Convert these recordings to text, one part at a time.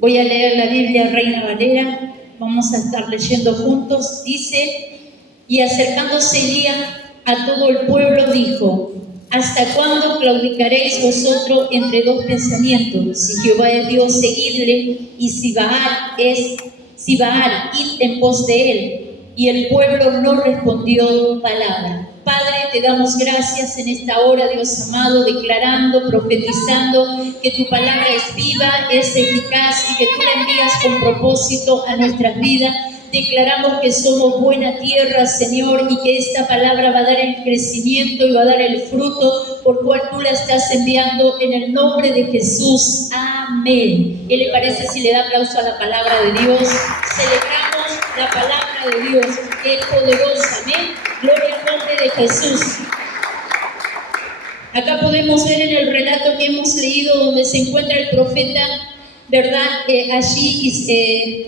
Voy a leer la Biblia Reina Valera, vamos a estar leyendo juntos. Dice: y acercándose Elías a todo el pueblo dijo: ¿hasta cuándo claudicaréis vosotros entre dos pensamientos? Si Jehová es Dios, seguidle, y si Baal, id en pos de él. Y el pueblo no respondió palabra. Padre, te damos gracias en esta hora, Dios amado, declarando, profetizando que tu palabra es viva, es eficaz y que tú la envías con propósito a nuestras vidas. Declaramos que somos buena tierra, Señor, y que esta palabra va a dar el crecimiento y va a dar el fruto por cual tú la estás enviando en el nombre de Jesús. Amén. ¿Qué le parece si le da aplauso a la palabra de Dios? Celebramos la palabra de Dios, que es poderosa. Amén. Gloria al nombre de Jesús. Acá podemos ver en el relato que hemos leído donde se encuentra el profeta, ¿verdad? Allí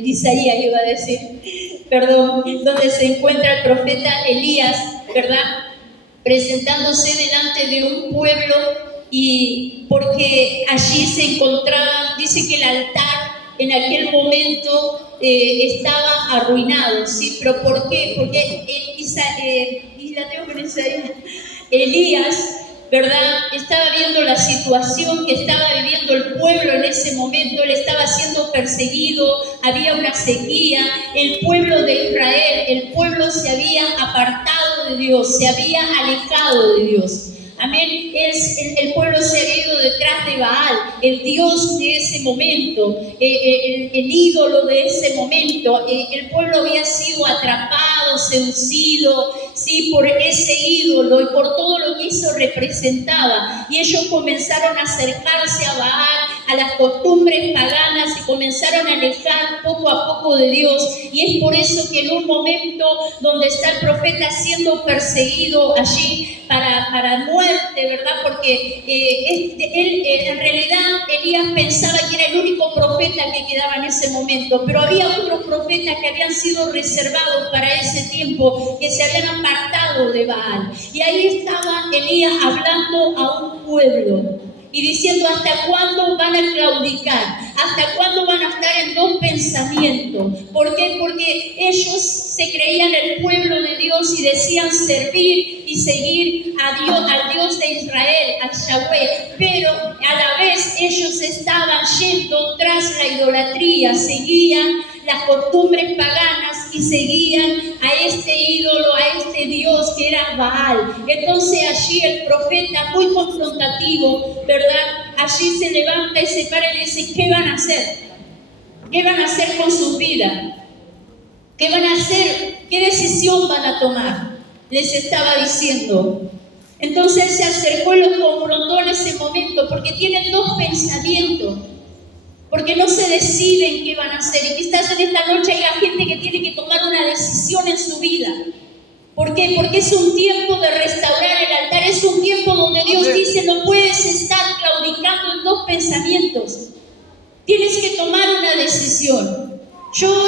Isaías iba a decir, perdón, donde se encuentra el profeta Elías, ¿verdad? Presentándose delante de un pueblo, y porque allí se encontraba, dice que el altar en aquel momento estaba arruinado, ¿sí? ¿Pero por qué? Porque Elías, ¿verdad? Estaba viendo la situación que estaba viviendo el pueblo en ese momento. Él estaba siendo perseguido, había una sequía, el pueblo de Israel, el pueblo se había apartado de Dios, se había alejado de Dios. Amén. El pueblo se había ido detrás de Baal, el dios de ese momento, el ídolo de ese momento. El pueblo había sido atrapado, seducido, sí, por ese ídolo y por todo lo que eso representaba. Y ellos comenzaron a acercarse a Baal, a las costumbres paganas, y comenzaron a alejar poco a poco de Dios. Y es por eso que en un momento donde está el profeta siendo perseguido allí para muerte, ¿verdad? Porque él en realidad Elías pensaba que era el único profeta que quedaba en ese momento, pero había otros profetas que habían sido reservados para ese tiempo, que se habían apartado de Baal. Y ahí estaba Elías hablando a un pueblo y diciendo: ¿hasta cuándo van a claudicar? ¿Hasta cuándo van a estar en dos pensamientos? ¿Por qué? Porque ellos se creían el pueblo de Dios y decían servir y seguir a Dios, al Dios de Israel, al Yahweh, pero a la vez ellos estaban yendo tras la idolatría, seguían las costumbres paganas y seguían a este ídolo, a este Dios que era Baal. Entonces allí el profeta, muy confrontativo, ¿verdad? Allí se levanta y se para y le dice: ¿qué van a hacer? ¿Qué van a hacer con sus vidas? ¿Qué van a hacer? ¿Qué decisión van a tomar? Les estaba diciendo. Entonces él se acercó y los confrontó en ese momento, porque tienen dos pensamientos, porque no se deciden qué van a hacer. Y quizás en esta noche haya gente que tiene que tomar una decisión en su vida. ¿Por qué? Porque es un tiempo de restaurar el altar, es un tiempo donde Dios dice: no puedes estar claudicando en dos pensamientos. Tienes que tomar una decisión. Yo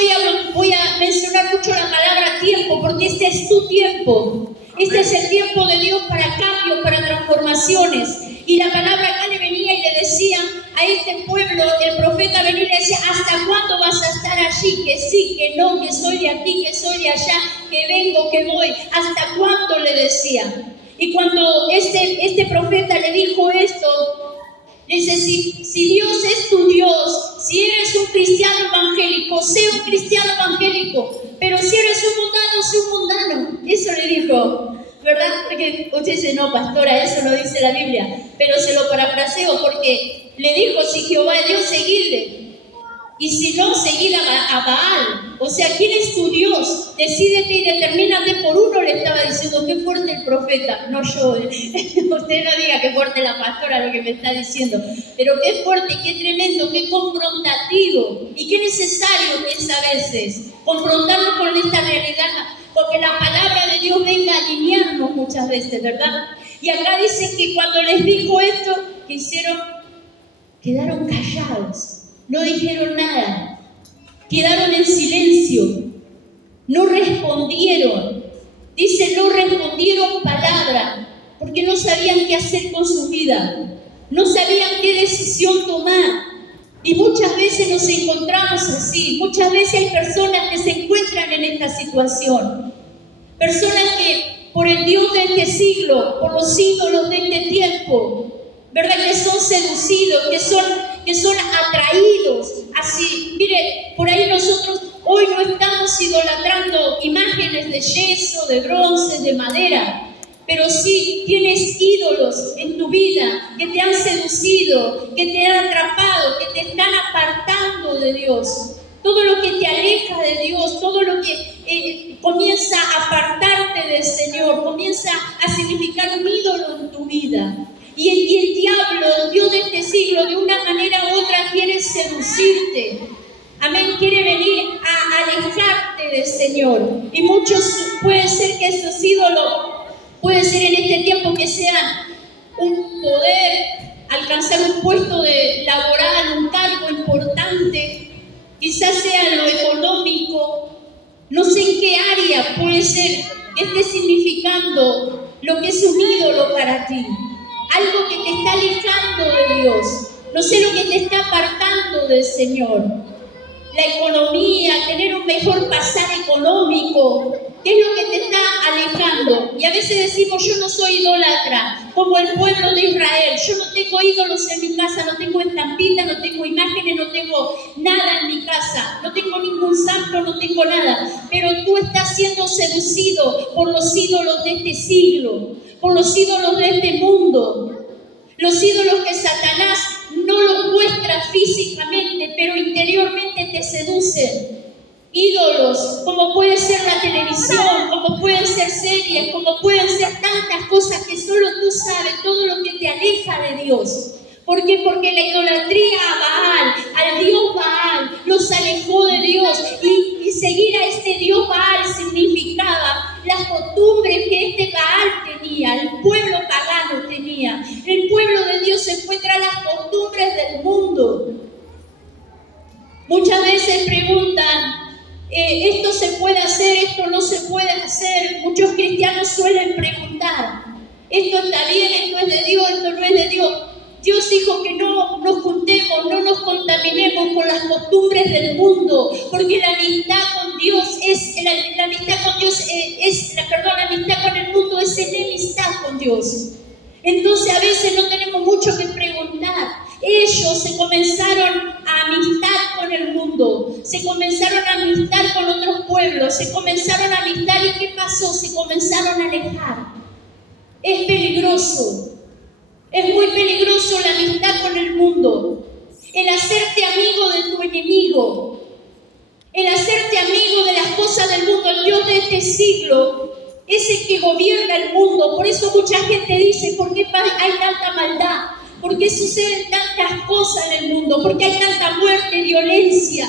voy a mencionar mucho la palabra tiempo, porque este es tu tiempo. Este es el tiempo de Dios para cambios, para transformaciones. Y la palabra acá le venía y le decía a este pueblo, el profeta venía y le decía: ¿hasta cuándo vas a estar allí? Que sí, que no, que soy de aquí, que soy de allá, que vengo, que voy. ¿Hasta cuándo? Le decía. Y cuando este profeta le dijo esto, dice: si Dios es tu Dios, si eres un cristiano evangélico, sé un cristiano evangélico, pero si eres un mundano, sé un mundano. Eso le dijo, ¿verdad? Porque usted dice: no, pastora, eso lo dice la Biblia, pero se lo parafraseo, porque le dijo: si Jehová es Dios, seguidle. Y si no, seguid a Baal. O sea, ¿quién es tu Dios? Decídete y determínate por uno, le estaba diciendo. Qué fuerte el profeta, no yo. Usted no diga qué fuerte la pastora lo que me está diciendo. Pero qué fuerte, qué tremendo, qué confrontativo. Y qué necesario que es a veces confrontarnos con esta realidad. Porque la palabra de Dios venga a alinearnos muchas veces, ¿verdad? Y acá dice que cuando les dijo esto, ¿qué hicieron? Quedaron callados. No dijeron nada, quedaron en silencio, no respondieron. Dice: no respondieron palabra, porque no sabían qué hacer con su vida, no sabían qué decisión tomar. Y muchas veces nos encontramos así, muchas veces hay personas que se encuentran en esta situación. Personas que por el Dios de este siglo, por los ídolos de este tiempo, ¿verdad? Que son seducidos, que son atraídos así. Mire, por ahí nosotros hoy no estamos idolatrando imágenes de yeso, de bronce, de madera, pero sí tienes ídolos en tu vida que te han seducido, que te han atrapado, que te están apartando de Dios. Todo lo que te aleja de Dios, todo lo que comienza a apartarte del Señor, comienza a significar un ídolo en tu vida. Y el diablo, el Dios de este siglo, de una manera u otra quiere seducirte. Amén, quiere venir a alejarte del Señor. Y muchos, puede ser que esos ídolos, puede ser en este tiempo que sean un poder, alcanzar un puesto laboral, un cargo importante, quizás sea en lo económico, no sé en qué área puede ser que esté significando lo que es un ídolo para ti. Algo que te está alejando de Dios. No sé lo que te está apartando del Señor. La economía, tener un mejor pasar económico. ¿Qué es lo que te está alejando? Y a veces decimos, yo no soy idólatra, como el pueblo de Israel. Yo no tengo ídolos en mi casa, no tengo estampitas, no tengo imágenes, no tengo nada en mi casa. No tengo ningún santo, no tengo nada. Pero tú estás siendo seducido por los ídolos de este siglo, por los ídolos de este mundo. Los ídolos que Satanás no los muestra físicamente, pero interiormente te seducen. Ídolos, como puede ser la televisión, como pueden ser series, como pueden ser tantas cosas que solo tú sabes, todo lo que te aleja de Dios. ¿Por qué? Porque la idolatría a Baal, al Dios Baal, los alejó de Dios. Y seguir a este Dios Baal significaba las costumbres que este Baal tenía, el pueblo pagano tenía. El pueblo de Dios se fue tras las costumbres del mundo. Muchas veces preguntan, esto se puede hacer, esto no se puede hacer. Muchos cristianos suelen preguntar, esto está bien, esto es de Dios, esto no es de Dios. Dios dijo que no nos juntemos, no nos contaminemos con las costumbres del mundo, porque la amistad con Dios la amistad con el mundo es enemistad con Dios. Entonces a veces no tenemos mucho que preguntar. Ellos se comenzaron a amistar con el mundo, se comenzaron a amistar con otros pueblos, se comenzaron a amistar y ¿qué pasó? Se comenzaron a alejar. Es peligroso. Es muy peligroso la amistad con el mundo, el hacerte amigo de tu enemigo, el hacerte amigo de las cosas del mundo. El Dios de este siglo es el que gobierna el mundo. Por eso mucha gente dice, ¿por qué hay tanta maldad? ¿Por qué suceden tantas cosas en el mundo? ¿Por qué hay tanta muerte, violencia?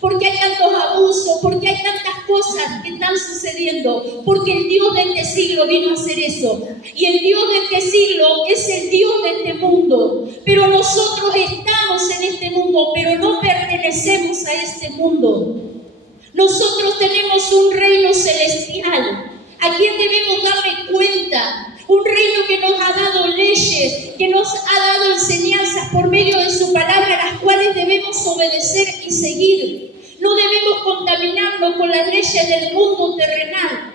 ¿Por qué hay tantos abusos? ¿Por qué hay tantas cosas que están sucediendo? Porque el Dios de este siglo vino a hacer eso. Y el Dios de este siglo es el Dios de este mundo. Pero nosotros estamos en este mundo, pero no pertenecemos a este mundo. Nosotros tenemos un reino celestial, a quien debemos darle cuenta. Un reino que nos ha dado leyes, que nos ha dado enseñanzas por medio de su palabra, las cuales debemos obedecer y seguir. No debemos contaminarnos con las leyes del mundo terrenal,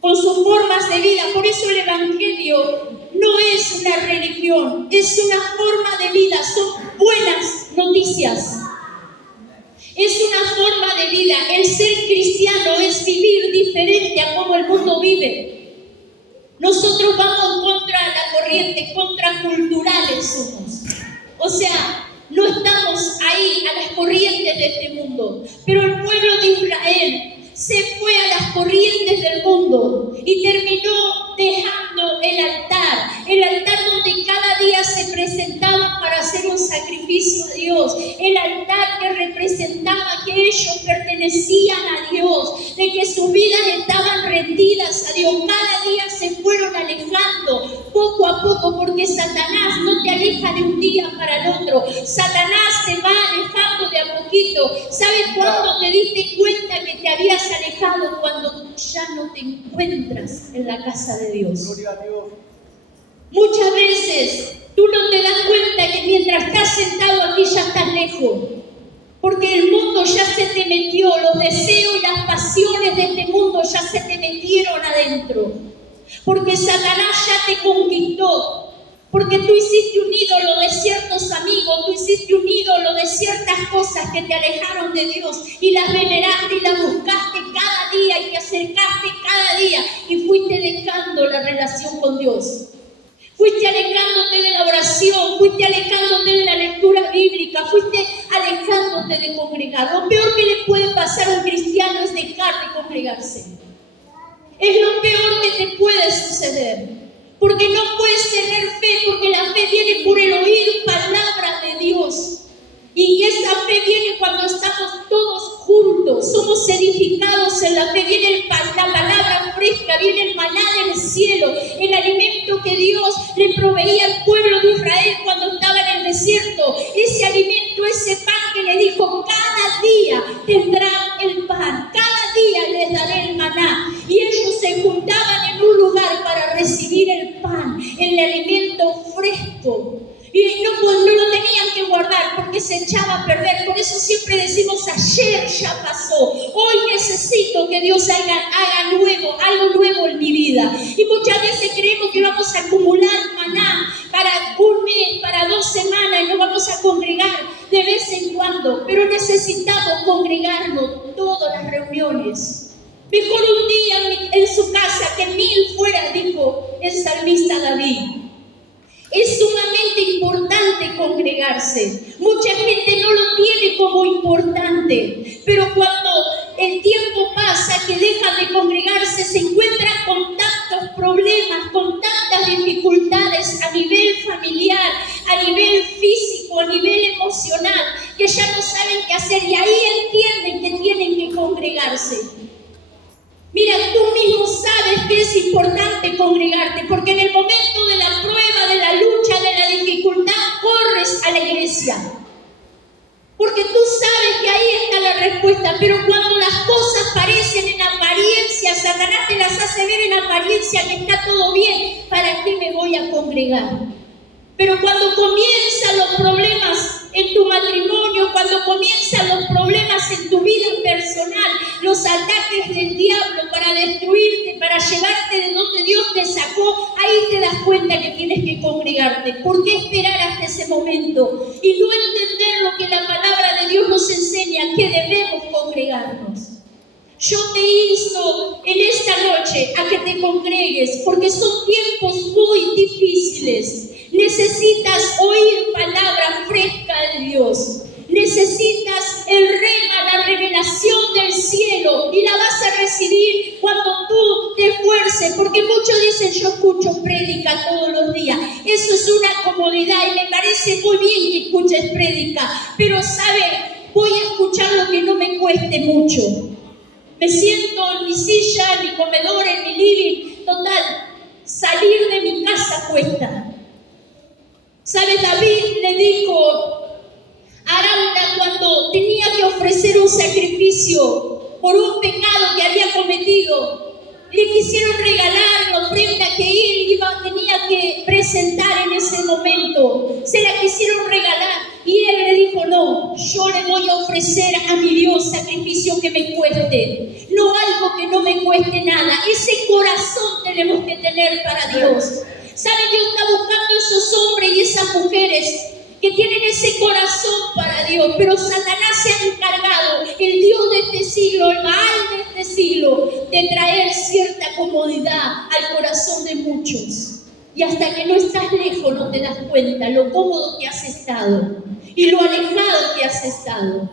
con sus formas de vida. Por eso el Evangelio no es una religión, es una forma de vida, son buenas noticias. Es una forma de vida. El ser cristiano es vivir diferente a como el mundo vive. Nosotros vamos contra la corriente, contraculturales somos. O sea, no estamos ahí a las corrientes de este mundo. Pero el pueblo de Israel se fue a las corrientes del mundo y terminó dejando el altar donde cada día se presentaban para hacer un sacrificio a Dios, el altar que representaba que ellos pertenecían a Dios, de que sus vidas estaban rendidas a Dios. Cada día se fueron alejando poco a poco, porque Satanás no te aleja de un día para el otro. Satanás te va alejando de a poquito. ¿Sabes cuándo te diste cuenta que te habías alejado? Cuando ya no te encuentras en la casa de Dios. Gloria a Dios. Muchas veces tú no te das cuenta que mientras estás sentado aquí ya estás lejos. Porque el mundo ya se te metió, los deseos y las pasiones de este mundo ya se te metieron adentro. Porque Satanás ya te conquistó. Porque tú hiciste un ídolo de ciertos amigos, tú hiciste un ídolo de ciertas cosas que te alejaron de Dios y las veneraste y las buscaste cada día y te acercaste cada día y fuiste dejando la relación con Dios. Fuiste alejándote de la oración, fuiste alejándote de la lectura bíblica, fuiste alejándote de congregar. Lo peor que le puede pasar a un cristiano es dejar de congregarse. Es lo peor que te puede suceder. Porque no puedes tener fe, porque la fe viene por el oír palabra de Dios. Y esa fe viene cuando estamos todos juntos, somos edificados en la fe, viene la palabra fresca, viene el maná del cielo, el alimento que Dios le proveía al pueblo de Israel cuando estaba en el desierto. Ese alimento, ese pan que le dijo, cada día tendrán el pan, cada día les daré el maná. Y ellos se juntaban en un lugar para recibir el pan, el alimento fresco. Y no lo tenían que guardar porque se echaba a perder. Por eso siempre decimos, ayer ya pasó. Hoy necesito que Dios haga algo nuevo en mi vida. Y muchas veces creemos que vamos a acumular maná para un mes, para 2 semanas, y nos vamos a congregar de vez en cuando. Pero necesitamos congregarnos todas las reuniones. Mejor un día en su casa que 1000 fuera, dijo el salmista David. Es sumamente importante congregarse. Mucha gente no lo tiene como importante, pero cuando el tiempo pasa que dejan de congregarse, se encuentran con tantos problemas, con tantas dificultades a nivel familiar, a nivel físico, a nivel emocional, que ya no saben qué hacer y ahí entienden que tienen que congregarse. Mira, tú mismo sabes que es importante congregarte, porque en el momento de la prueba, de la lucha, de la dificultad, corres a la iglesia. Porque tú sabes que ahí está la respuesta, pero cuando las cosas parecen en apariencia, Satanás te las hace ver en apariencia que está todo bien, ¿para qué me voy a congregar? Pero cuando comienzan los problemas en tu matrimonio, cuando comienzan los problemas en tu vida personal, los ataques del diablo para destruirte, para llevarte de donde Dios te sacó, ahí te das cuenta que tienes que congregarte. ¿Por qué esperar hasta ese momento? Y no entender lo que la palabra de Dios nos enseña, que debemos congregarnos. Yo te insto en esta noche a que te congregues, porque son tiempos muy difíciles. Necesitas oír palabra fresca de Dios. Necesitas el rema, la revelación del cielo, y la vas a recibir cuando tú te esfuerces, porque muchos dicen, yo escucho prédica todos los días. Eso es una comodidad y me parece muy bien que escuches prédica, pero ¿sabe? Voy a escuchar lo que no me cueste mucho. Me siento en mi silla, en mi comedor, en mi living. Total, salir de mi casa cuesta. ¿Sabe? David le dijo a Arauna cuando tenía que ofrecer un sacrificio por un pecado que había cometido. Le quisieron regalar la ofrenda que él tenía que presentar en ese momento. Se la quisieron regalar y él le dijo, no, yo le voy a ofrecer a mi Dios sacrificio que me cueste, no algo que no me cueste nada. Ese corazón tenemos que tener para Dios. ¿Saben? Dios está buscando esos hombres y esas mujeres que tienen ese corazón para Dios, pero Satanás se ha encargado, el Dios de este siglo, el Baal de este siglo, de traer cierta comodidad al corazón de muchos. Y hasta que no estás lejos no te das cuenta lo cómodo que has estado y lo alejado que has estado.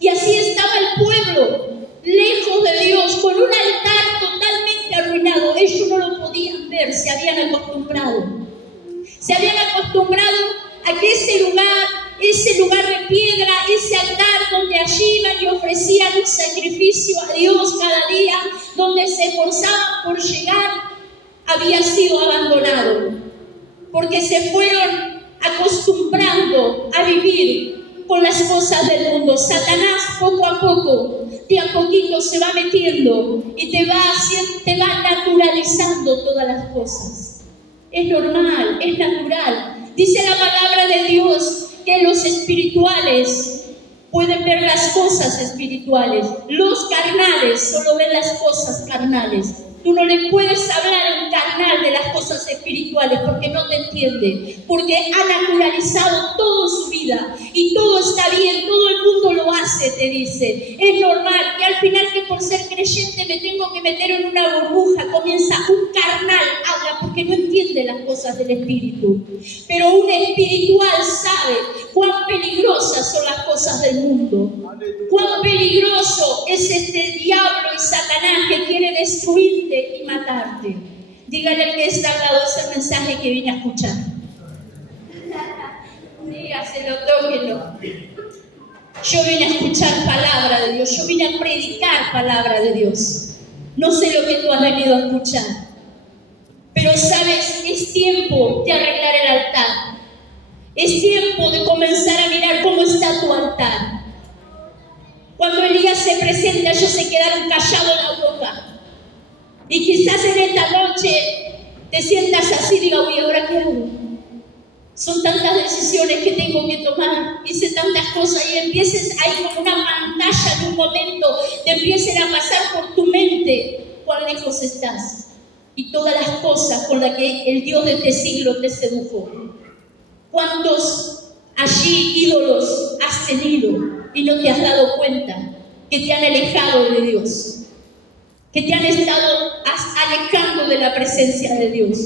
Y así estaba el pueblo, lejos de Dios, con un altar totalmente arruinado. Ellos no lo podían ver, se habían acostumbrado. Se habían acostumbrado a que ese lugar de piedra, ese altar donde allí iban y ofrecían un sacrificio a Dios cada día, donde se esforzaban por llegar, había sido abandonado. Porque se fueron acostumbrando a vivir con las cosas del mundo. Satanás poco a poco, de a poquito se va metiendo y te va naturalizando todas las cosas. es normal, es natural. Dice la palabra de Dios que los espirituales pueden ver las cosas espirituales. Los carnales solo ven las cosas carnales. Tú no le puedes hablar a un carnal de las cosas espirituales porque no te entiende, porque ha naturalizado todo su vida y todo está bien, todo el mundo lo hace, te dice. Es normal que al final, que por ser creyente me tengo que meter en una burbuja, comienza un carnal, habla porque no entiende las cosas del espíritu. Pero un espiritual sabe cuán peligrosas son las cosas del mundo, cuán peligroso es este diablo y Satanás que quiere destruirte y matarte. Dígale al que está al lado ese mensaje que vine a escuchar. Dígaselo, tóquenlo. Yo vine a escuchar palabra de Dios, yo vine a predicar palabra de Dios. No sé lo que tú has venido a escuchar, pero sabes, es tiempo de arreglar el altar. Es tiempo de comenzar a mirar cómo está tu altar. Cuando Elías se presenta, ellos se quedaron callados en la boca. Y quizás en esta noche te sientas así y digas, uy, ¿ahora qué hago? Son tantas decisiones que tengo que tomar, hice tantas cosas, y empieces ahí como una pantalla en un momento, te empiecen a pasar por tu mente cuán lejos estás y todas las cosas con las que el Dios de este siglo te sedujo. ¿Cuántos allí ídolos has tenido y no te has dado cuenta que te han alejado de Dios? Que te han estado alejando de la presencia de Dios.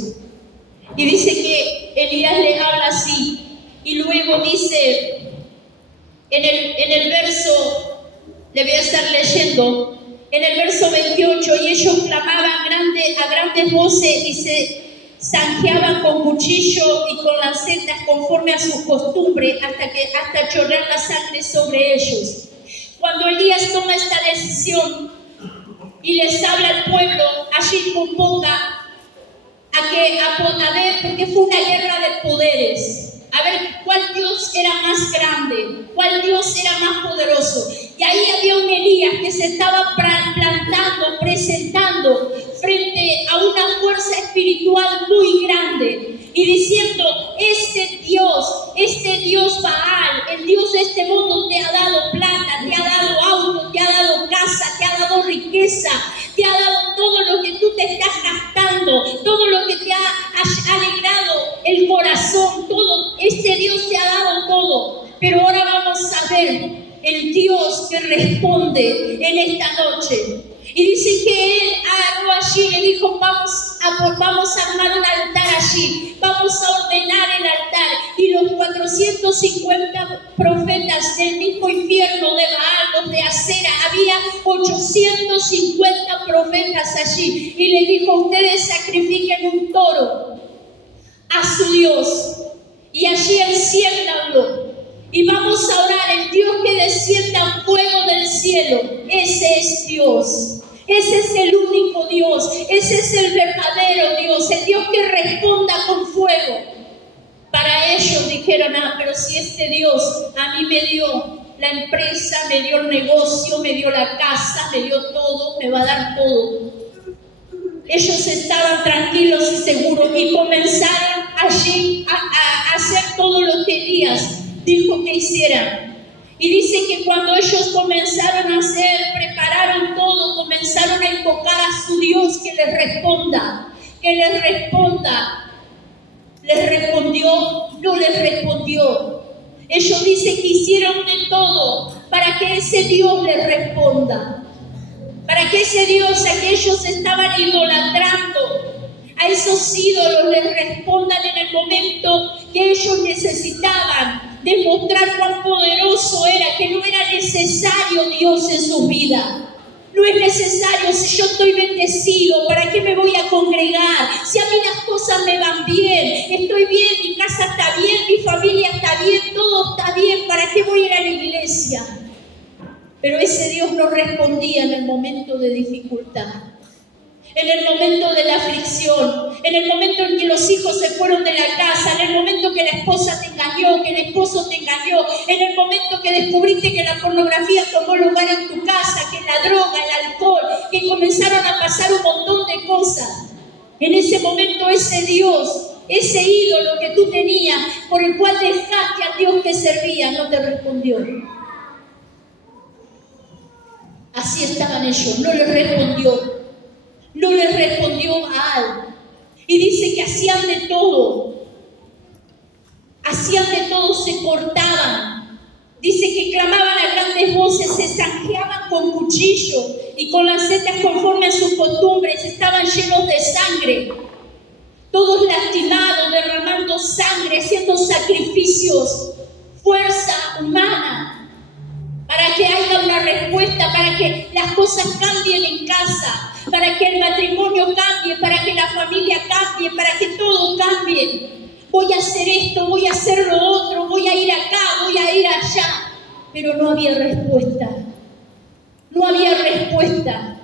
Y dice que Elías le habla así, y luego dice en el verso, le voy a estar leyendo, en el verso 28, y ellos clamaban a grandes voces y se zanjeaban con cuchillo y con lancetas conforme a su costumbre hasta chorrear la sangre sobre ellos. Cuando Elías toma esta decisión y les habla al pueblo, allí convoca a ver, porque fue una guerra de poderes, a ver cuál Dios era más grande, cuál Dios era más poderoso. Y ahí había un Elías que se estaba plantando, presentando frente a una fuerza espiritual muy grande y diciendo, este Dios Baal, el Dios de este mundo, te ha dado plata, te ha dado auto, te ha dado casa, te ha dado riqueza, te ha dado todo lo que tú te estás gastando, todo lo que te ha alegrado el corazón, todo. Este Dios te ha dado todo. Pero ahora vamos a ver el Dios que responde en esta noche. Y dice que él agarró allí, le dijo, vamos a armar un altar allí, vamos a ordenar el altar. Y los 450 profetas del mismo infierno de Baal, los de Acera, había 850 profetas allí. Y le dijo, ustedes sacrifiquen un toro a su Dios y allí enciéndanlo. Y vamos a orar, el Dios que descienda fuego del cielo, ese es Dios. Ese es el único Dios, ese es el verdadero Dios, el Dios que responda con fuego. Para ellos dijeron, pero si este Dios a mí me dio la empresa, me dio el negocio, me dio la casa, me dio todo, me va a dar todo. Ellos estaban tranquilos y seguros y comenzaron allí a hacer todo lo que Elías dijo que hicieran. Y dice que cuando ellos comenzaron a hacer, prepararon todo, comenzaron a invocar a su Dios que les responda, que les responda. ¿Les respondió? No les respondió. Ellos dicen que hicieron de todo para que ese Dios les responda, para que ese Dios a que ellos estaban idolatrando, a esos ídolos, les respondan en el momento que ellos necesitaban demostrar cuán poderoso era, que no era necesario Dios en su vida. No es necesario, si yo estoy bendecido, ¿para qué me voy a congregar? Si a mí las cosas me van bien, estoy bien, mi casa está bien, mi familia está bien, todo está bien, ¿para qué voy a ir a la iglesia? Pero ese Dios no respondía en el momento de dificultad, en el momento de la aflicción, en el momento en que los hijos se fueron de la casa, en el momento que la esposa te engañó, que el esposo te engañó, en el momento que descubriste que la pornografía tomó lugar en tu casa, que la droga, el alcohol, que comenzaron a pasar un montón de cosas. En ese momento ese Dios ese ídolo que tú tenías, por el cual dejaste al Dios que servías, no te respondió. Así estaban ellos, no les respondió. No les respondió Baal. Y dice que hacían de todo. Hacían de todo, se cortaban. Dice que clamaban a grandes voces, se zanjeaban con cuchillo y con lancetas conforme a sus costumbres, estaban llenos de sangre. Todos lastimados, derramando sangre, haciendo sacrificios, fuerza humana, para que haya una respuesta, para que las cosas cambien en casa, para que el matrimonio cambie, para que la familia cambie, para que todo cambie. Voy a hacer esto, voy a hacer lo otro, voy a ir acá, voy a ir allá. Pero no había respuesta. No había respuesta.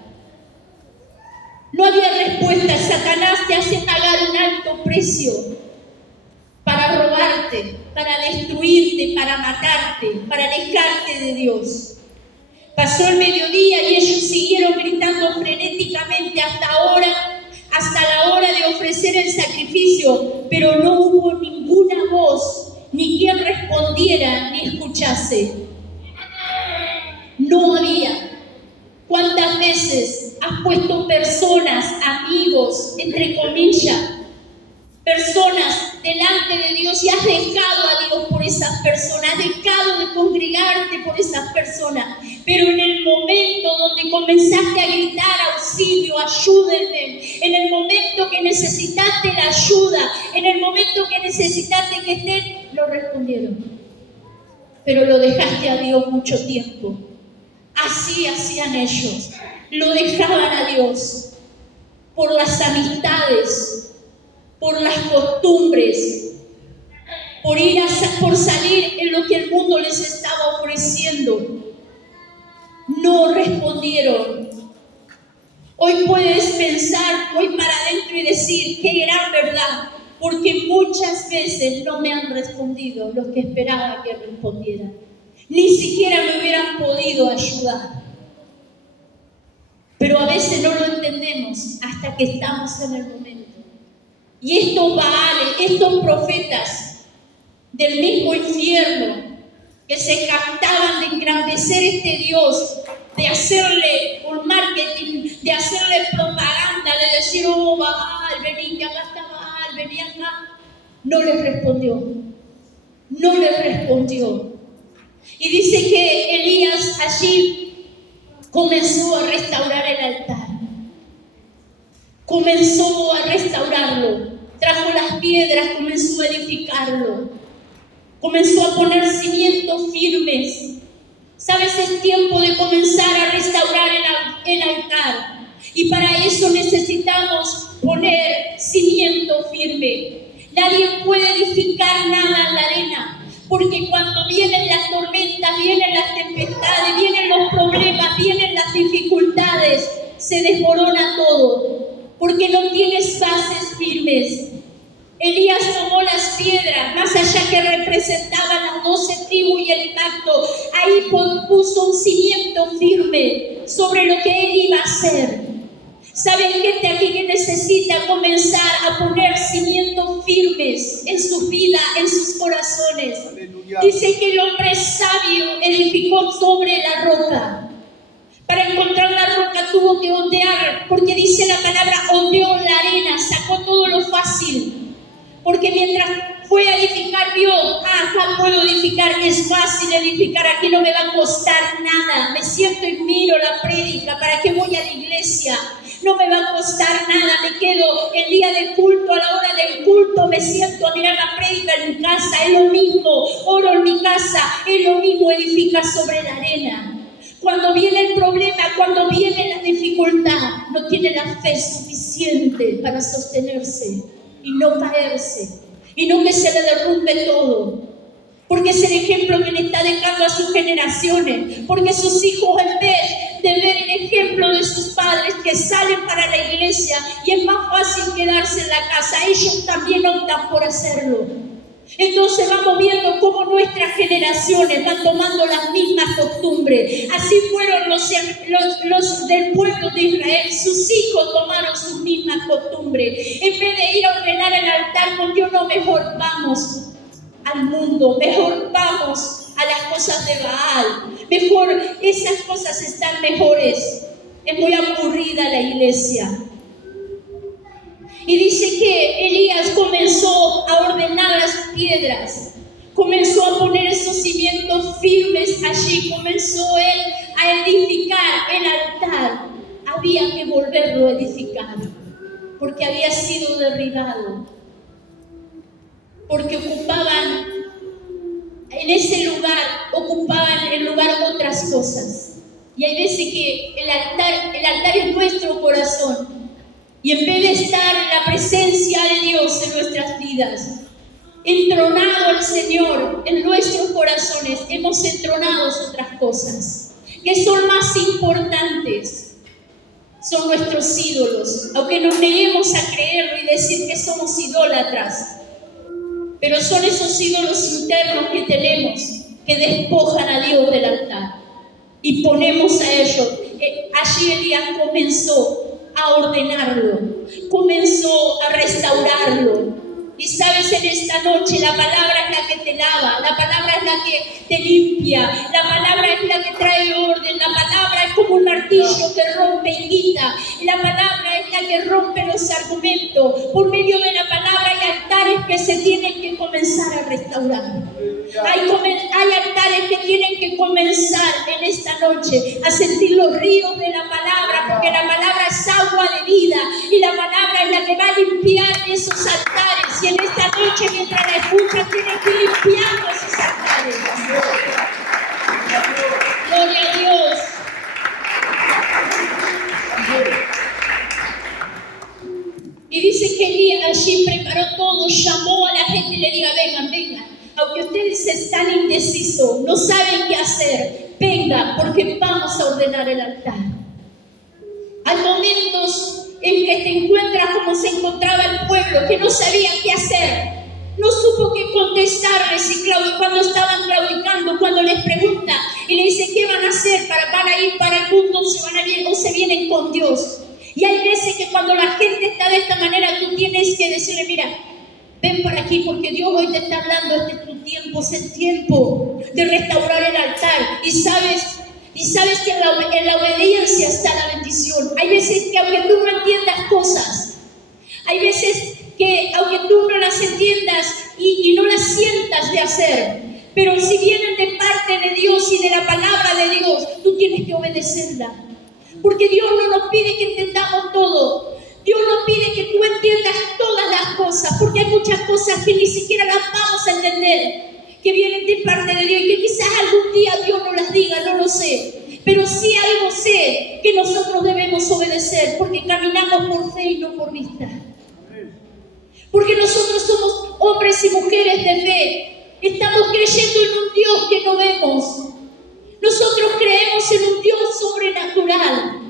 No había respuesta. Satanás te hace pagar un alto precio para robarte, para destruirte, para matarte, para alejarte de Dios. Pasó el mediodía y ellos siguieron gritando frenéticamente hasta la hora de ofrecer el sacrificio, pero no hubo ninguna voz, ni quien respondiera ni escuchase. No había. ¿Cuántas veces has puesto personas, amigos, entre comillas, personas delante de Dios y has dejado a Dios por esas personas, has dejado de congregarte por esas personas, pero en el momento donde comenzaste a gritar auxilio, ayúdenme, en el momento que necesitaste la ayuda, en el momento que necesitaste que estén, lo respondieron, pero lo dejaste a Dios mucho tiempo. Así hacían ellos, lo dejaban a Dios por las amistades, por las costumbres, por salir en lo que el mundo les estaba ofreciendo. No respondieron. Hoy puedes pensar, voy para adentro y decir, qué gran verdad, porque muchas veces no me han respondido los que esperaba que respondieran. Ni siquiera me hubieran podido ayudar. Pero a veces no lo entendemos hasta que estamos en el momento. Y estos Baales, estos profetas del mismo infierno, que se captaban de engrandecer este Dios, de hacerle un marketing, de hacerle propaganda, de decir, oh Baal, vení, que acá está Baal, vení acá. No les respondió. No les respondió. Y dice que Elías allí comenzó a restaurar el altar. Comenzó a restaurarlo. Trajo las piedras, comenzó a edificarlo. Comenzó a poner cimientos firmes. ¿Sabes? Es tiempo de comenzar a restaurar el altar. Y para eso necesitamos poner cimiento firme. Nadie puede edificar nada en la arena. Porque cuando vienen las tormentas, vienen las tempestades, vienen los problemas, vienen las dificultades, se desmorona todo. Porque no tienes bases firmes. Elías tomó las piedras, más allá que representaban las 12 tribus y el pacto, ahí puso un cimiento firme sobre lo que él iba a hacer. ¿Saben gente aquí que necesita comenzar a poner cimientos firmes en su vida, en sus corazones? Aleluya. Dice que el hombre sabio edificó sobre la roca. Para encontrar la roca tuvo que ondear, porque dice la palabra, ondeó la arena, sacó todo lo fácil. Porque mientras fue a edificar, vio, acá puedo edificar, es fácil edificar, aquí no me va a costar nada. Me siento y miro la prédica, ¿para qué voy a la iglesia? No me va a costar nada, me quedo el día del culto, a la hora del culto, me siento a mirar la prédica en mi casa, es lo mismo, oro en mi casa, es lo mismo, edifica sobre la arena. Cuando viene el problema, cuando viene la dificultad, no tiene la fe suficiente para sostenerse y no caerse, y no que se le derrumbe todo. Porque es el ejemplo que le está dejando a sus generaciones. Porque sus hijos, en vez de ver el ejemplo de sus padres que salen para la iglesia y es más fácil quedarse en la casa, ellos también optan por hacerlo. Entonces vamos viendo cómo nuestras generaciones van tomando las mismas costumbres. Así fueron los del pueblo de Israel. Sus hijos tomaron sus mismas costumbres. En vez de ir a ordenar el altar con Dios, no, mejor vamos al mundo, mejor vamos a las cosas de Baal. Mejor, esas cosas están mejores. Es muy aburrida la iglesia. Y dice que Elías comenzó a ordenar las piedras, comenzó a poner esos cimientos firmes allí, comenzó él a edificar el altar. Había que volverlo a edificar, porque había sido derribado, porque ocupaban, en ese lugar, ocupaban el lugar otras cosas. Y hay veces que el altar es nuestro corazón. Y en vez de estar en la presencia de Dios en nuestras vidas, entronado el Señor en nuestros corazones, hemos entronado otras cosas que son más importantes. Son nuestros ídolos, aunque nos neguemos a creerlo y decir que somos idólatras. Pero son esos ídolos internos que tenemos, que despojan a Dios del altar. Y ponemos a ellos. Allí Elías comenzó a ordenarlo, comenzó a restaurarlo. Y sabes, en esta noche la palabra es la que te lava, la palabra es la que te limpia, la palabra es la que trae orden, la palabra es como un martillo que rompe y quita, la palabra es la que rompe los argumentos. Por medio de la palabra hay altares que se tienen que comenzar a restaurar. Hay altares que tienen que comenzar en esta noche a sentir los ríos de la palabra, porque la palabra es agua de vida y la palabra es la que va a limpiar esos altares. Y en esta noche, mientras la escuchas, tienes que ir limpiando esos altares. Gloria a Dios. Y dice que Elías allí preparó todo, llamó a la gente y le dijo: vengan, vengan. Aunque ustedes están indecisos, no saben qué hacer, venga, porque vamos a ordenar el altar. Hay momentos en que te encuentras como se encontraba el pueblo, que no sabía qué hacer, no supo qué contestarles, y cuando estaban claudicando, cuando les pregunta y le dice qué van a hacer, van a ir para el mundo, se van a ir o se vienen con Dios. Y hay veces que cuando la gente está de esta manera, tú tienes que decirle: mira, ven para aquí, porque Dios hoy te está hablando. Este es tu tiempo, es el tiempo de restaurar el altar. Y sabes que en la obediencia está la bendición. Hay veces que aunque tú no entiendas cosas, hay veces que aunque tú no las entiendas y no las sientas de hacer, pero si vienen de parte de Dios y de la palabra de Dios, tú tienes que obedecerla. Porque Dios no nos pide que entendamos todo. Dios nos pide que tú entiendas todas las cosas, porque hay muchas cosas que ni siquiera las vamos a entender, que vienen de parte de Dios y que quizás algún día Dios nos las diga, no lo sé. Pero sí algo sé, que nosotros debemos obedecer, porque caminamos por fe y no por vista. Porque nosotros somos hombres y mujeres de fe. Estamos creyendo en un Dios que no vemos. Nosotros creemos en un Dios sobrenatural,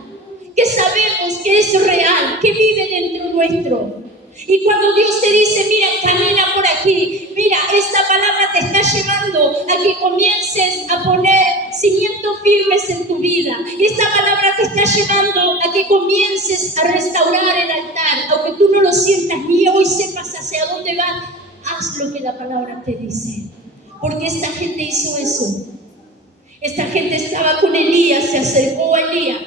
que sabemos que es real, que vive dentro nuestro. Y cuando Dios te dice: mira, camina por aquí, mira, esta palabra te está llevando a que comiences a poner cimientos firmes en tu vida. Y esta palabra te está llevando a que comiences a restaurar el altar. Aunque tú no lo sientas ni hoy sepas hacia dónde vas, haz lo que la palabra te dice. Porque esta gente hizo eso. Esta gente estaba con Elías, se acercó a Elías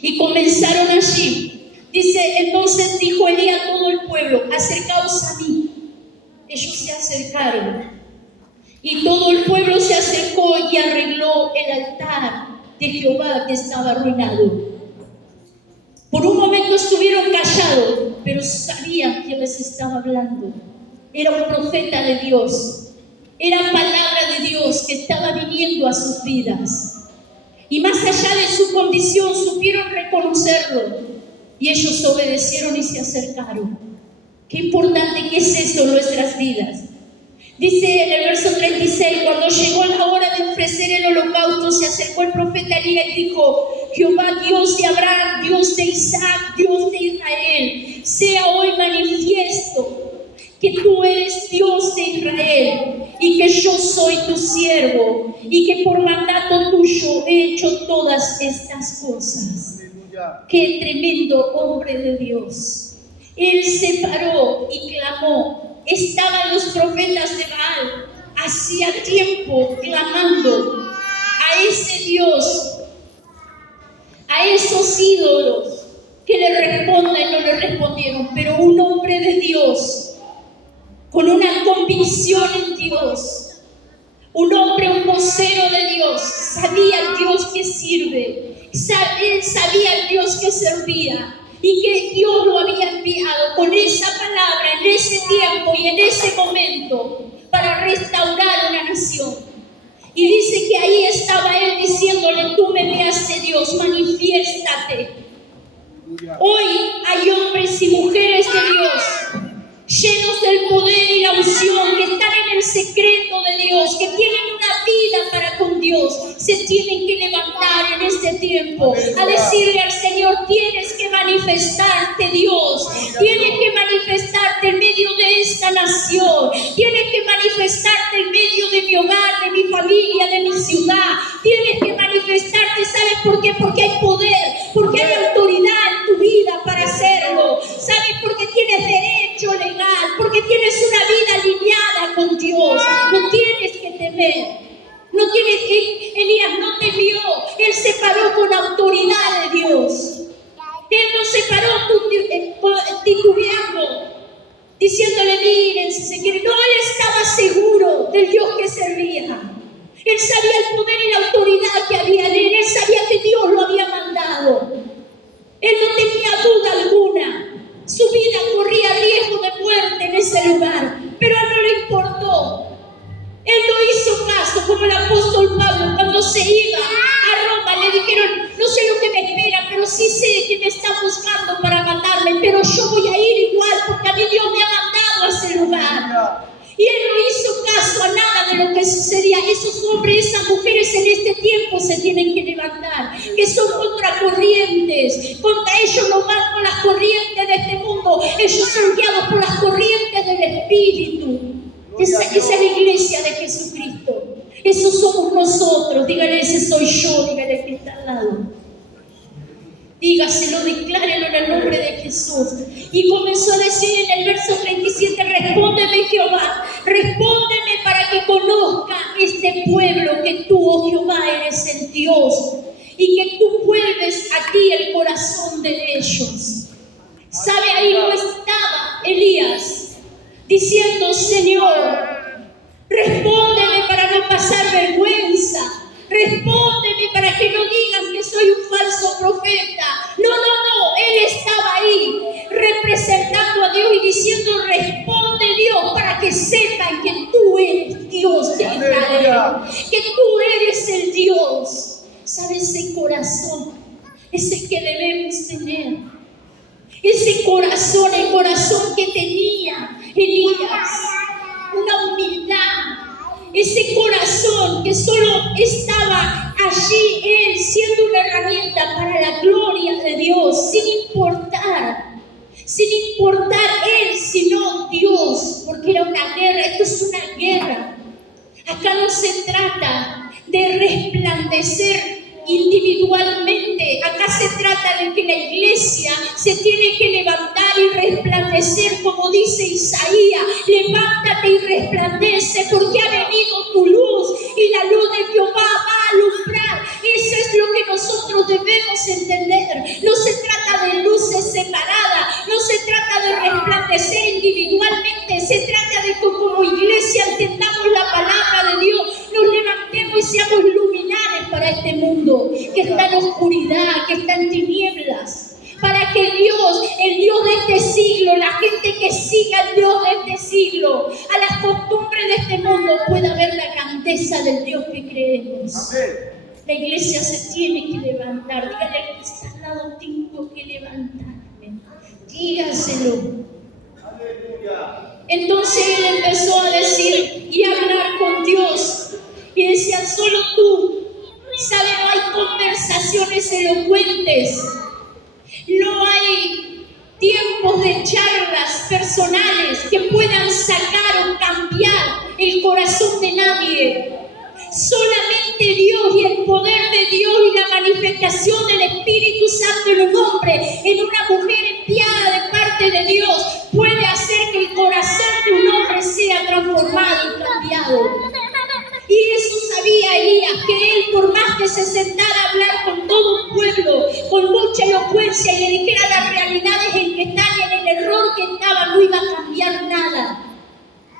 y comenzaron allí. Dice: entonces dijo Elías a todo el pueblo: acercaos a mí. Ellos se acercaron y todo el pueblo se acercó y arregló el altar de Jehová que estaba arruinado. Por un momento estuvieron callados, pero sabían quién les estaba hablando. Era un profeta de Dios. Era palabra de Dios que estaba viniendo a sus vidas. Y más allá de su condición, supieron reconocerlo. Y ellos obedecieron y se acercaron. Qué importante que es esto en nuestras vidas. Dice en el verso 36, cuando llegó la hora de ofrecer el holocausto, se acercó el profeta Elías y dijo: Jehová, Dios de Abraham, Dios de Isaac, Dios de Israel, sea hoy manifiesto que tú eres Dios de Israel y que yo soy tu siervo y que por mandato tuyo he hecho todas estas cosas. Qué tremendo hombre de Dios. Él se paró y clamó. Estaban los profetas de Baal hacía tiempo clamando a ese Dios, a esos ídolos que le responden, no le respondieron, pero un hombre de Dios con una convicción en Dios, un hombre, un vocero de Dios, sabía el Dios que sirve, él sabía el Dios que servía y que Dios lo había enviado con esa palabra en ese tiempo y en ese momento para restaurar una nación. Y dice que ahí estaba él diciéndole: tú me enviaste, Dios, manifiéstate. Hoy hay hombres y mujeres de Dios llenos del poder y la unción, que están en el secreto de Dios, que tienen una vida para con Dios, se tienen que levantar en este tiempo a decirle al Señor: tienes que manifestarte, Dios, tienes que manifestarte en medio de esta nación, tienes que manifestarte en medio de mi hogar, de mi familia, de mi ciudad, tienes que manifestarte. ¿Sabes por qué? Porque hay poder, porque hay autoridad en tu vida para hacerlo. ¿Sabes? Porque tienes derecho legal, porque tienes una vida alineada con Dios. No tienes que temer. No tienes, Elías no temió. Él se paró con autoridad de Dios. Él no se paró titubeando, diciéndole: miren, si se quiere. No, él estaba seguro del Dios que servía. Él sabía el poder y la autoridad que había en él. Él sabía que Dios lo había mandado. Él no tenía duda alguna. Su vida corría riesgo de muerte en ese lugar, pero a él no le importó. Él no hizo caso, como el apóstol Pablo cuando se iba a Roma. Le dijeron: no sé lo que me espera, pero sí sé que me están buscando para matarme, pero yo voy a ir igual porque a mí Dios me ha mandado a ese lugar. Y él no hizo caso a nada de lo que sucedía. Esos hombres, esas mujeres en este tiempo se tienen que levantar, que son contracorrientes. Contra ellos no van con las corrientes de este mundo. Ellos son guiados por las corrientes del Espíritu. Esa es la iglesia de Jesucristo. Esos somos nosotros. Dígale: ese soy yo. Dígale que está al lado. Dígaselo, declárelo en el nombre de Jesús. Y comenzó a decir en el verso 37: respóndeme, Jehová, respóndeme para que conozca este pueblo que tú, oh Jehová, eres el Dios y que tú vuelves a ti el corazón de ellos. ¿Sabe? Ahí no estaba Elías diciendo: Señor, respóndeme para no pasar vergüenza. Respóndeme para que no digan que soy un falso profeta. No. Él estaba ahí representando a Dios y diciendo: responde, Dios, para que sepan que tú eres Dios de Israel, que tú eres el Dios. ¿Sabe? Ese corazón es el que debemos tener. Ese corazón, el corazón que tenía Elías, una humildad. Ese corazón que solo estaba allí, él siendo una herramienta para la gloria de Dios, sin importar él, sino Dios, porque era una guerra. Esto es una guerra. Acá no se trata de resplandecer individualmente. Acá se trata de que la iglesia se tiene que levantar y resplandecer, como dice Isaías: levántate y resplandece, porque ha venido tu luz y la luz de Jehová va a alumbrar. Eso es lo que nosotros debemos entender. No se trata de luces separadas, no se trata de resplandecer individualmente, se trata de que como iglesia entendamos la palabra de Dios, nos levantemos y seamos luminares para este mundo que está en oscuridad, que está en tinieblas, para que Dios, el Dios de este siglo, la gente que siga al Dios de este siglo, a las costumbres de este mundo, pueda ver la grandeza del Dios que creemos. Amén. La iglesia se tiene que levantar. Dígale al que está al lado: tengo que levantarme. Dígaselo. Aleluya. Entonces él empezó a decir y a hablar con Dios. Y decía: solo tú. ¿Sabe? No hay conversaciones elocuentes. No hay tiempos de charlas personales. personales que puedan sacar o cambiar el corazón de nadie. Solamente Dios y el poder de Dios y la manifestación del Espíritu Santo en un hombre, en una mujer enviada de parte de Dios, puede hacer que el corazón de un hombre sea transformado y cambiado. Y eso sabía Elías, que él, por más que se sentara a hablar con todo un pueblo, con mucha elocuencia, y le dijera las realidades en que están y en el error que estaba, no iba a cambiar nada.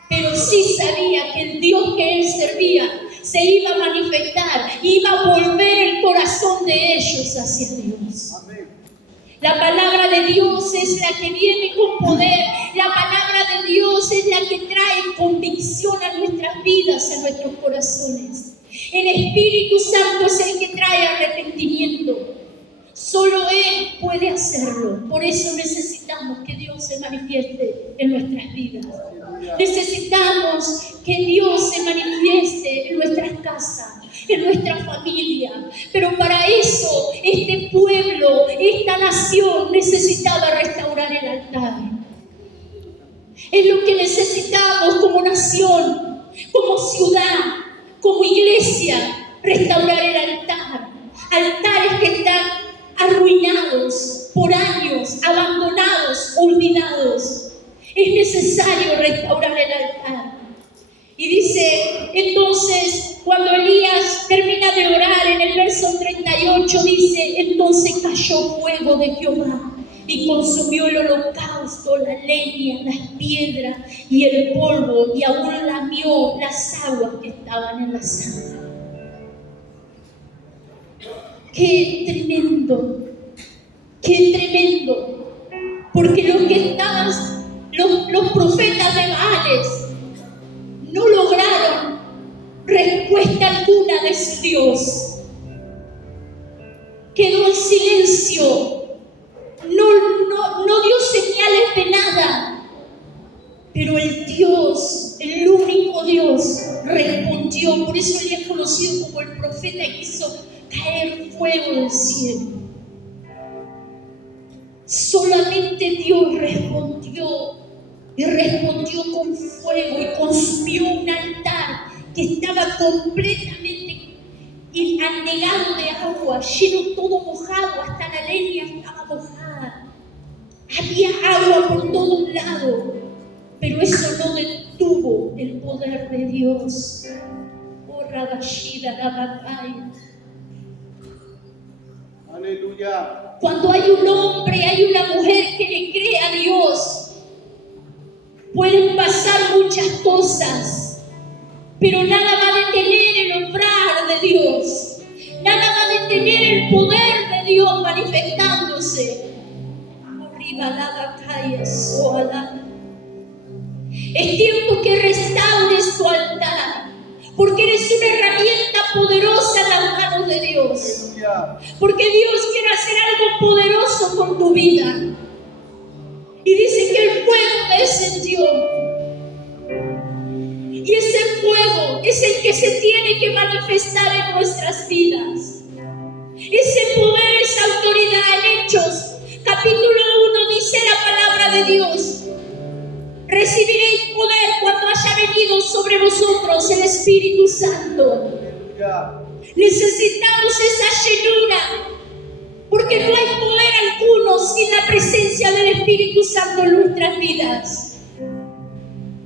Pero sí sabía que el Dios que él servía se iba a manifestar, iba a volver el corazón de ellos hacia Dios. Amén. La palabra de Dios es la que viene con poder. La palabra de Dios es la que trae convicción a nuestras vidas, a nuestros corazones. El Espíritu Santo es el que trae arrepentimiento. Solo Él puede hacerlo. Por eso necesitamos que Dios se manifieste en nuestras vidas. Necesitamos que Dios se manifieste en nuestras casas, en nuestra familia. Pero para eso, este pueblo, esta nación necesitaba restaurar el altar. Es lo que necesitamos como nación, como ciudad, como iglesia, restaurar el altar. Altares que están arruinados por años, abandonados, olvidados. Es necesario restaurar el altar. Y dice, entonces, cuando Elías termina de orar, en el verso 38 dice, entonces cayó fuego de Jehová y consumió el holocausto, la leña, las piedras y el polvo, y aún lamió las aguas que estaban en la zanja. ¡Qué tremendo! ¡Qué tremendo! Porque los profetas de Baales no lograron respuesta alguna de su Dios. Quedó en silencio. No dio señales de nada. Pero el Dios, el único Dios, respondió. Por eso él es conocido como el profeta que hizo caer fuego del cielo. Solamente Dios respondió. Y respondió con fuego y consumió un altar que estaba completamente anegado de agua, lleno todo mojado, hasta la leña estaba mojada. Había agua por todos lados, pero eso no detuvo el poder de Dios. Oh, Rabashida, la batalla. Aleluya. Cuando hay un hombre, hay una mujer que le cree a Dios, pueden pasar muchas cosas, pero nada va a detener el obrar de Dios. Nada va a detener el poder de Dios manifestándose. Es tiempo que restaures tu altar, porque eres una herramienta poderosa en las manos de Dios. Porque Dios quiere hacer algo poderoso con tu vida. Y dice que el fuego descendió. Y ese fuego es el que se tiene que manifestar en nuestras vidas. Ese poder, esa autoridad. En Hechos, capítulo 1, dice la palabra de Dios: recibiréis poder cuando haya venido sobre vosotros el Espíritu Santo. Necesitamos esa llenura, porque no hay poder alguno sin la presencia del Espíritu Santo en nuestras vidas.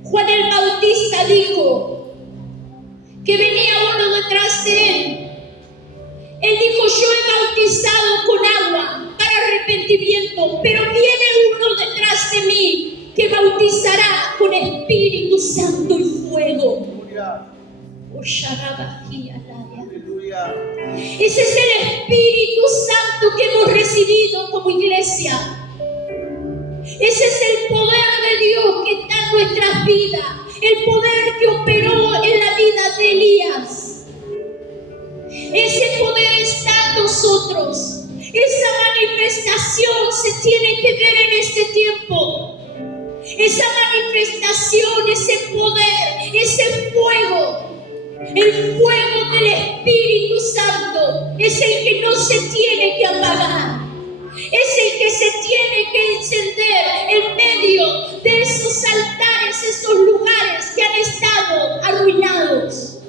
Juan el Bautista dijo que venía uno detrás de él. Él dijo: yo he bautizado con agua para arrepentimiento, pero viene uno detrás de mí que bautizará con Espíritu Santo y fuego. Ese es el Espíritu Santo que hemos recibido como iglesia. Ese es el poder de Dios que está en nuestras vidas. El poder que operó en la vida de Elías. Ese poder está en nosotros. Esa manifestación se tiene que ver en este tiempo. Esa manifestación, ese poder, ese fuego. El fuego del Espíritu Santo es el que no se tiene que apagar. Es el que se tiene que encender en medio de esos altares, esos lugares que han estado arruinados.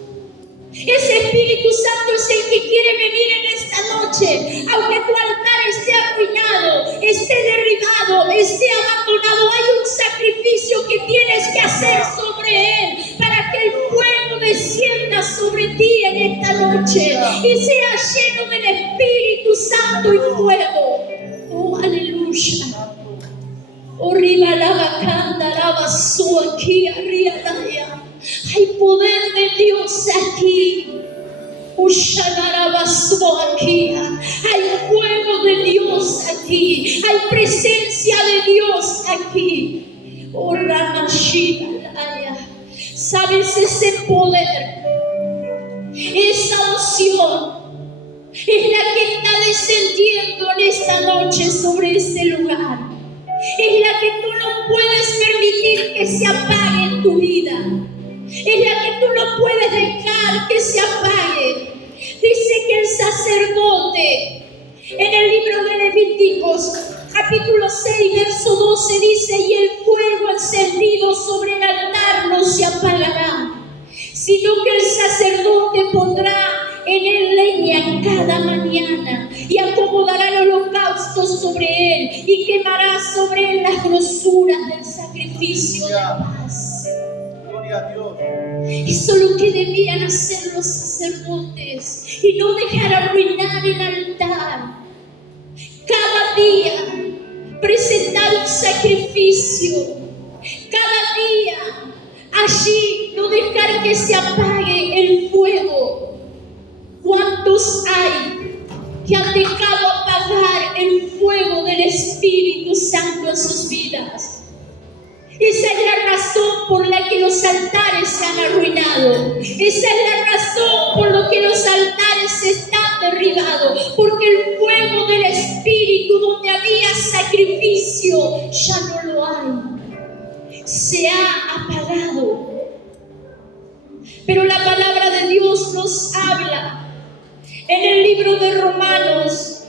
Ese Espíritu Santo es el que quiere venir en esta noche. Aunque tu altar esté arruinado, esté derribado, esté abandonado, hay un sacrificio que tienes que hacer sobre él para que el fuego descienda sobre ti en esta noche y sea lleno del Espíritu Santo y fuego. Oh, aleluya. Oh, riba la bacanda, la basó aquí, arriba allá. Hay poder de Dios aquí. Aquí. Hay fuego de Dios aquí. Hay presencia de Dios aquí. Oh, ¿sabes ese poder? Esa unción es la que está descendiendo en esta noche sobre este lugar. Es la que tú no puedes permitir que se apague en tu vida. Es la que tú no puedes dejar que se apague. Dice que el sacerdote, en el libro de Levíticos, capítulo 6, verso 12, dice: y el fuego encendido sobre el altar no se apagará, sino que el sacerdote pondrá en él leña cada mañana y acomodará el holocausto sobre él y quemará sobre él las grosuras del sacrificio de paz. Gloria a Dios. Eso es lo que debían hacer los sacerdotes y no dejar arruinar el altar. Cada día presentar un sacrificio. Cada día allí no dejar que se apague el fuego. ¿Cuántos hay que han dejado apagar el fuego del Espíritu Santo en sus vidas? Esa es la razón por la que los altares se han arruinado. Esa es la razón por la que los altares están derribados. Porque el fuego del Espíritu, donde había sacrificio, ya no lo hay. Se ha apagado. Pero la palabra de Dios nos habla en el libro de Romanos.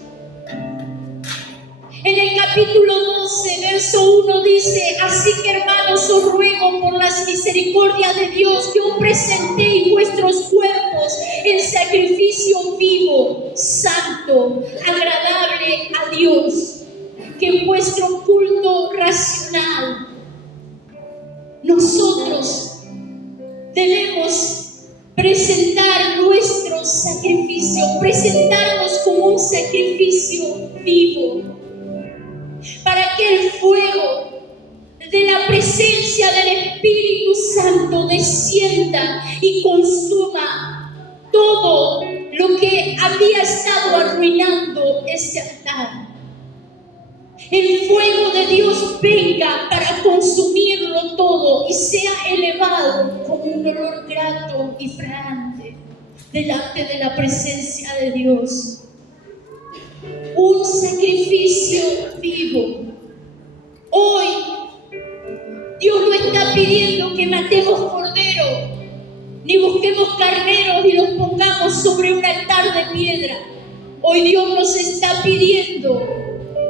En el capítulo 12, verso 1 dice: así que, hermanos, os ruego por las misericordias de Dios que os presentéis vuestros cuerpos en sacrificio vivo, santo, agradable a Dios, que es vuestro culto racional. Nosotros debemos presentar nuestro sacrificio, presentarnos como un sacrificio vivo, para que el fuego de la presencia del Espíritu Santo descienda y consuma todo lo que había estado arruinando este altar. El fuego de Dios venga para consumirlo todo y sea elevado como un olor grato y fragante delante de la presencia de Dios. Un sacrificio vivo. Hoy Dios no está pidiendo que matemos corderos, ni busquemos carneros y los pongamos sobre un altar de piedra. Hoy Dios nos está pidiendo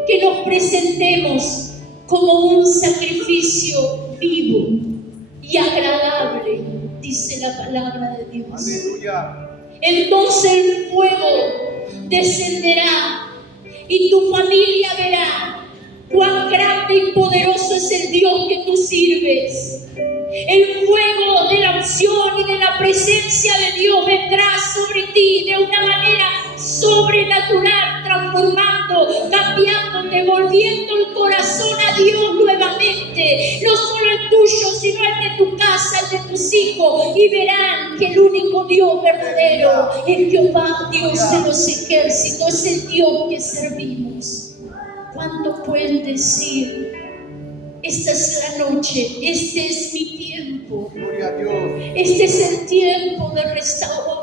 que nos presentemos como un sacrificio vivo y agradable, dice la palabra de Dios. Aleluya. Entonces el fuego descenderá y tu familia verá cuán grande y poderoso es el Dios que tú sirves. El fuego de la unción y de la presencia de Dios vendrá sobre ti de una manera sobrenatural, transformando, cambiándote, volviendo el corazón a Dios nuevamente. No solo el tuyo, sino el de tu casa, el de tus hijos. Y verán que el único Dios verdadero es Jehová, Dios de los ejércitos. Es el Dios que servimos. ¿Cuánto pueden decir? Esta es la noche, este es mi tiempo. Gloria a Dios. Este es el tiempo de restaurar.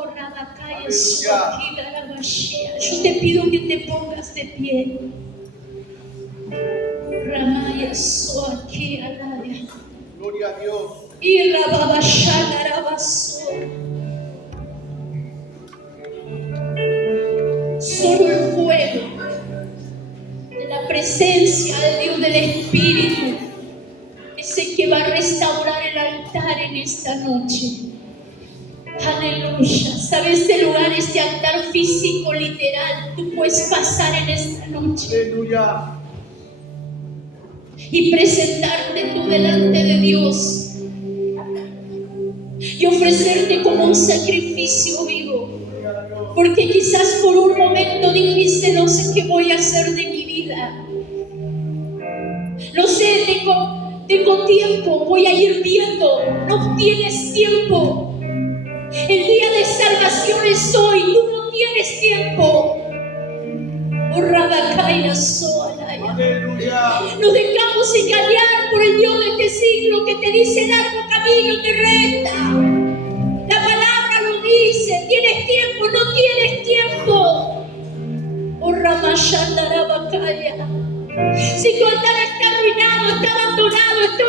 Yo te pido que te pongas de pie. Ramaya Soaki Alaya. Gloria a Dios. Y Rababashana Rabaso. Solo el fuego presencia del Dios del Espíritu es el que va a restaurar el altar en esta noche. Aleluya. ¿Sabes este lugar, este altar físico, literal? Tú puedes pasar en esta noche Aleluya. y presentarte tú delante de Dios y ofrecerte como un sacrificio vivo. Porque quizás por un momento dijiste: no sé qué voy a hacer de mi vida. No sé, tengo tiempo, voy a ir viendo. No tienes tiempo. El día de salvación es hoy, tú no tienes tiempo. Aleluya. Nos dejamos engañar por el Dios de este siglo que te dice: largo camino te resta. La palabra lo dice: tienes tiempo, no tienes tiempo. Si tu altar está arruinado, está abandonado, está